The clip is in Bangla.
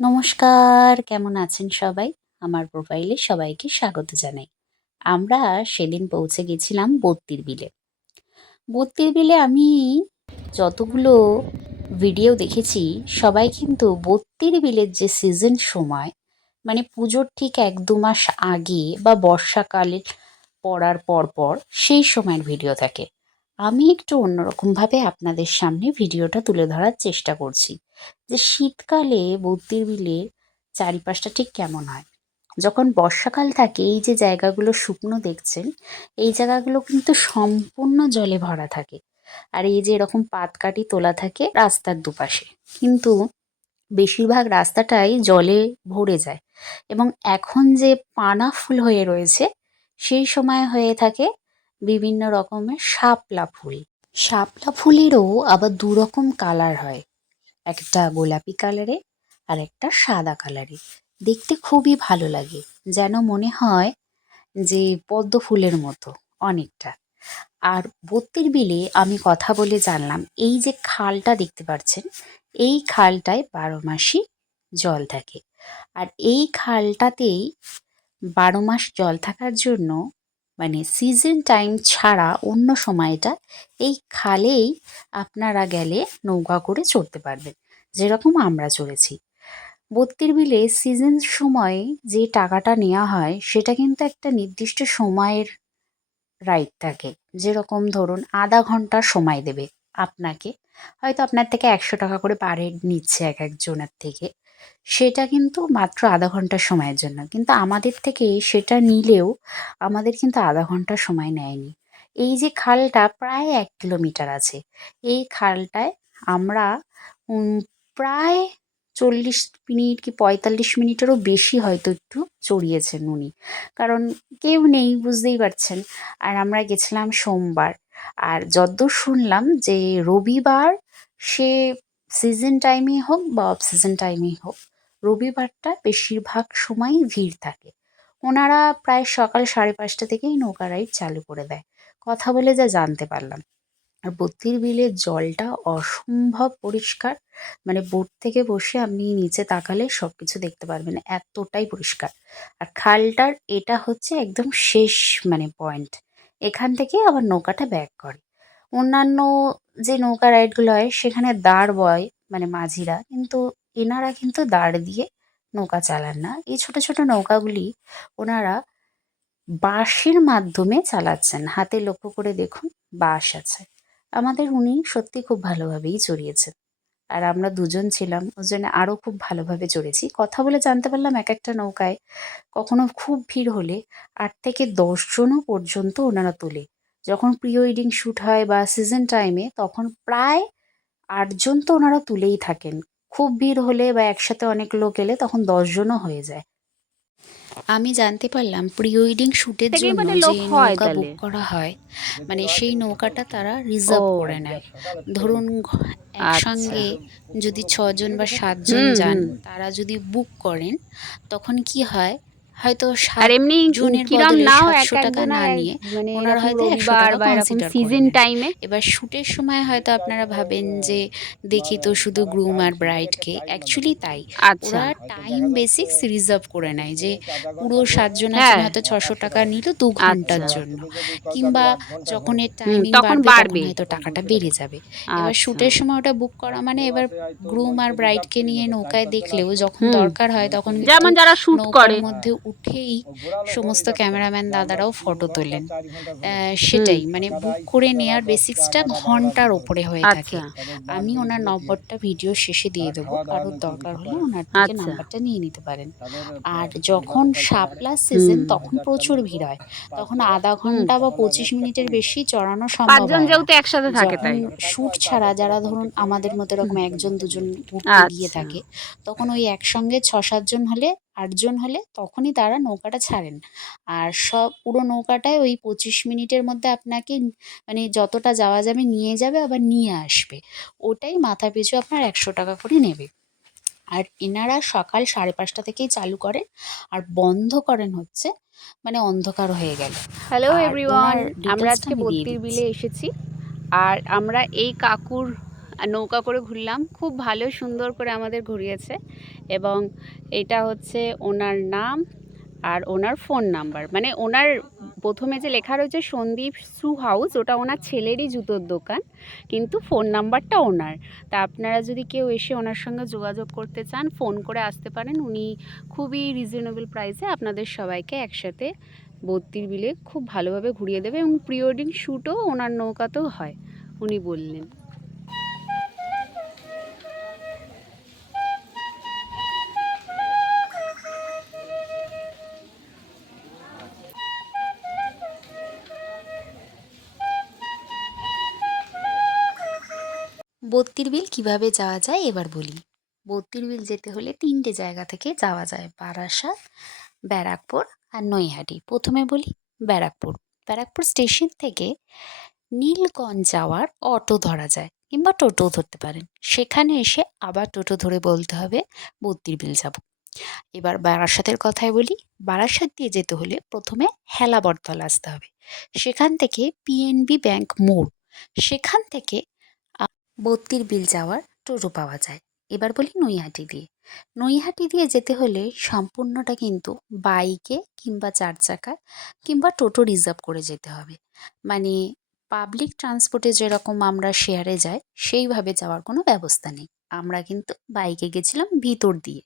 নমস্কার, কেমন আছেন সবাই? আমার প্রোফাইলে সবাইকে স্বাগত জানাই। আমরা সেদিন পৌঁছে গেছিলাম বত্তির বিলে। বত্তির বিলে আমি যতগুলো ভিডিও দেখেছি, সবাই কিন্তু বত্তির বিলের যে সিজন সময় মানে পুজোর ঠিক এক দু মাস আগে বা বর্ষাকালে পড়ার পর পর সেই সময়ের ভিডিও থাকে। আমি একটু অন্যরকমভাবে আপনাদের সামনে ভিডিওটা তুলে ধরার চেষ্টা করছি যে শীতকালে বদ্যির বিলে চারিপাশটা ঠিক কেমন হয়? যখন বর্ষাকাল থাকে, এই যে জায়গাগুলো শুকনো দেখছেন, এই জায়গাগুলো কিন্তু সম্পূর্ণ জলে ভরা থাকে। আর এই যে এরকম পাতকাটি তোলা থাকে রাস্তার দুপাশে। কিন্তু বেশিরভাগ রাস্তাটাই জলে ভরে যায়। এবং এখন যে পানা ফুল হয়ে রয়েছে, সেই সময় হয়ে থাকে বিভিন্ন রকমের শাপলা ফুল। শাপলা ফুলেরও আবার দু রকম কালার হয়। একটা গোলাপি কালারে আর একটা সাদা কালারে দেখতে খুবই ভালো লাগে, যেন মনে হয় যে পদ্ম ফুলের মতো অনেকটা। আর বত্তির বিলে আমি কথা বলে জানলাম, এই যে খালটা দেখতে পাচ্ছেন এই খালটায় বারো মাসই জল থাকে। আর এই খালটাতেই বারো মাস জল থাকার জন্য মানে সিজন টাইম ছাড়া অন্য সময়টা এই খালেই আপনারা গেলে নৌকা করে চড়তে পারবেন, যেরকম আমরা চড়েছি। বত্তির বিলে সিজন সময়ে যে টাকাটা নেওয়া হয়, সেটা কিন্তু একটা নির্দিষ্ট সময়ের রাইড থাকে। যেরকম ধরুন আধা ঘণ্টা সময় দেবে আপনাকে। হয়তো আপনার থেকে একশো টাকা করে পার নিচ্ছে এক একজনের থেকে। সেটা কিন্তু মাত্র আধা ঘণ্টা সময়ের জন্য। কিন্তু আমাদের থেকে সেটা নিলেও আমাদের কিন্তু আধা ঘণ্টা সময় নেয়নি। এই যে খালটা প্রায় এক কিলোমিটার আছে। এই খালটায় আমরা প্রায় চল্লিশ মিনিট কি পঁয়তাল্লিশ মিনিটেরও বেশি হয়তো একটু চড়িয়েছেন উনি। কারণ কেউ নেই, বুঝতেই পারছেন। আর আমরা গেছিলাম সোমবার। আর যদ্দূর শুনলাম যে রবিবার সে সিজন টাইমেই হোক বা অফ সিজন টাইমেই হোক, রবিবারটা বেশিরভাগ সময়ই ভিড় থাকে। ওনারা প্রায় সকাল সাড়ে পাঁচটা থেকেই নৌকা রাইড চালু করে দেয়। কথা বলে যা জানতে পারলাম। আর বত্তির বিলের জলটা অসম্ভব পরিষ্কার। মানে বোট থেকে বসে আপনি নিচে তাকালে সব কিছু দেখতে পারবেন, এতটাই পরিষ্কার। আর খালটার এটা হচ্ছে একদম শেষ মানে পয়েন্ট এখান থেকে আবার নৌকাটা ব্যাক করে। অন্যান্য যে নৌকা রাইডগুলো হয়, সেখানে দাঁড় বয় মানে মাঝিরা, কিন্তু এনারা কিন্তু দাঁড় দিয়ে নৌকা চালান না। এই ছোট ছোট নৌকাগুলি ওনারা বাঁশের মাধ্যমে চালাচ্ছেন। হাতে লক্ষ্য করে দেখুন, বাঁশ আছে। আমাদের উনি সত্যি খুব ভালোভাবেই চড়িয়েছেন। আর আমরা দুজন ছিলাম, ওই জন্য আরও খুব ভালোভাবে চড়েছি। কথা বলে জানতে পারলাম এক একটা নৌকায় কখনো খুব ভিড় হলে আট থেকে দশজনও পর্যন্ত ওনারা তোলে। যখন প্রি ওয়েডিং শ্যুট হয় বা সিজন টাইমে তখন প্রায় আটজন তো ওনারা তুলেই থাকেন। খুব ভিড় হলে বা একসাথে অনেক লোক এলে তখন দশজনও হয়ে যায়। আমি জানতে পারলাম প্রি ওয়েডিং শ্যুটের জন্য মানে যে নৌকা বুক করা হয় মানে সেই নৌকাটা তারা রিজার্ভ করে নেয়। ধরুন একসঙ্গে যদি ছজন বা সাতজন যান তারা যদি বুক করেন তখন কি হয় হয়তো আর এমনি জনের কিরম নাও এক টাকা না নিয়ে মানে ওনারা হয়তো 100 টাকা বা এরকম সিজন টাইমে এবার শ্যুটের সময় হয়তো আপনারা ভাবেন যে দেখি তো শুধু গ্রুম আর ব্রাইডকে অ্যাকচুয়ালি তাই। আচ্ছা। ওরা টাইম বেসিক্স রিজার্ভ করে নেয় যে পুরো সাতজনের হ্যাঁ। হয়তো ছশো টাকা নিল দু ঘণ্টার আচ্ছা। জন্য। কিংবা যখন এর টাইমিং তখন বাড়বে হয়তো টাকাটা বেড়ে যাবে। এবার আচ্ছা। শ্যুটের সময় ওটা বুক করা মানে এবার গ্রুম আর ব্রাইডকে নিয়ে নৌকায় দেখলেও যখন দরকার হয় তখন যেমন যারা শুট করে। মধ্যে উঠেই সমস্ত ক্যামেরাম্যান দাদারাও ফটো তোলেন। আহ, সেটাই মানে বুক করে নেওয়ার বেসিক্সটা ঘণ্টার ওপরে হয়ে থাকে। আচ্ছা আমি ওনার নম্বরটা ভিডিও শেষে দিয়ে দেবো। কারোর দরকার হলে ওনার থেকে আচ্ছা। নাম্বারটা নিয়ে নিতে পারেন। আর যখন শাপলা সিজন তখন প্রচুর ভিড় হয়। তখন আধা ঘণ্টা বা পঁচিশ মিনিটের বেশি চড়ানো সম্ভব। যেহেতু একসাথে থাকে তাই। শুট ছাড়া যারা ধরুন আমাদের মতো এরকম একজন দুজন গিয়ে আচ্ছা। থাকে তখন ওই একসঙ্গে ছ সাতজন হলে আটজন হলে তখনই তারা নৌকাটা ছাড়েন। আর সব পুরো নৌকাটায় ওই পঁচিশ মিনিটের মধ্যে আপনাকে মানে যতটা যাওয়া যাবে নিয়ে যাবে আবার নিয়ে আসবে। ওটাই মাথা পিছু আপনার একশো টাকা করে নেবে। আর এনারা সকাল সাড়ে পাঁচটা থেকেই চালু করেন। আর বন্ধ করেন হচ্ছে মানে অন্ধকার হয়ে গেল। হ্যালো এভরিওয়ান আমরা আজকে দিচ্ছি। বিলে এসেছি। আর আমরা এই কাকুর আর নৌকা করে ঘুরলাম। খুব ভালো, সুন্দর করে আমাদের ঘুরিয়েছে এবং এটা হচ্ছে ওনার নাম আর ওনার ফোন নাম্বার। মানে ওনার প্রথমে যে লেখা রয়েছে সন্দীপ সু হাউস, ওটা ওনার ছেলেরই জুতোর দোকান, কিন্তু ফোন নাম্বারটা ওনার। তা আপনারা যদি কেউ এসে ওনার সঙ্গে যোগাযোগ করতে চান, ফোন করে আসতে পারেন। উনি খুবই রিজনেবল প্রাইসে আপনাদের সবাইকে একসাথে বত্তির বিলে খুব ভালোভাবে ঘুরিয়ে দেবে এবং প্রি ওয়েডিং শ্যুটও ওনার নৌকাতেও হয়, উনি বললেন। বত্তির বিল কীভাবে যাওয়া যায় এবার বলি। বত্তির বিল যেতে হলে তিনটে জায়গা থেকে যাওয়া যায়, বারাসাত, ব্যারাকপুর আর নৈহাটি। প্রথমে বলি ব্যারাকপুর। ব্যারাকপুর স্টেশন থেকে নীলগঞ্জ যাওয়ার অটো ধরা যায় কিংবা টোটোও ধরতে পারেন। সেখানে এসে আবার টোটো ধরে বলতে হবে, বত্তির বিল যাব। এবার বারাসাতের কথাই বলি। বারাসাত দিয়ে যেতে হলে প্রথমে হেলা আসতে হবে। সেখান থেকে পিএনবি ব্যাংক মোড়। সেখান থেকে বত্তির বিল যাওয়ার টোটো পাওয়া যায়। এবার বলি নৈহাটি দিয়ে। নৈহাটি দিয়ে যেতে হলে সম্পূর্ণটা কিন্তু বাইকে কিংবা চার চাকায় কিংবা টোটো রিজার্ভ করে যেতে হবে। মানে পাবলিক ট্রান্সপোর্টে যেরকম আমরা শেয়ারে যাই, সেইভাবে যাওয়ার কোনো ব্যবস্থা নেই। আমরা কিন্তু বাইকে গেছিলাম ভিতর দিয়ে।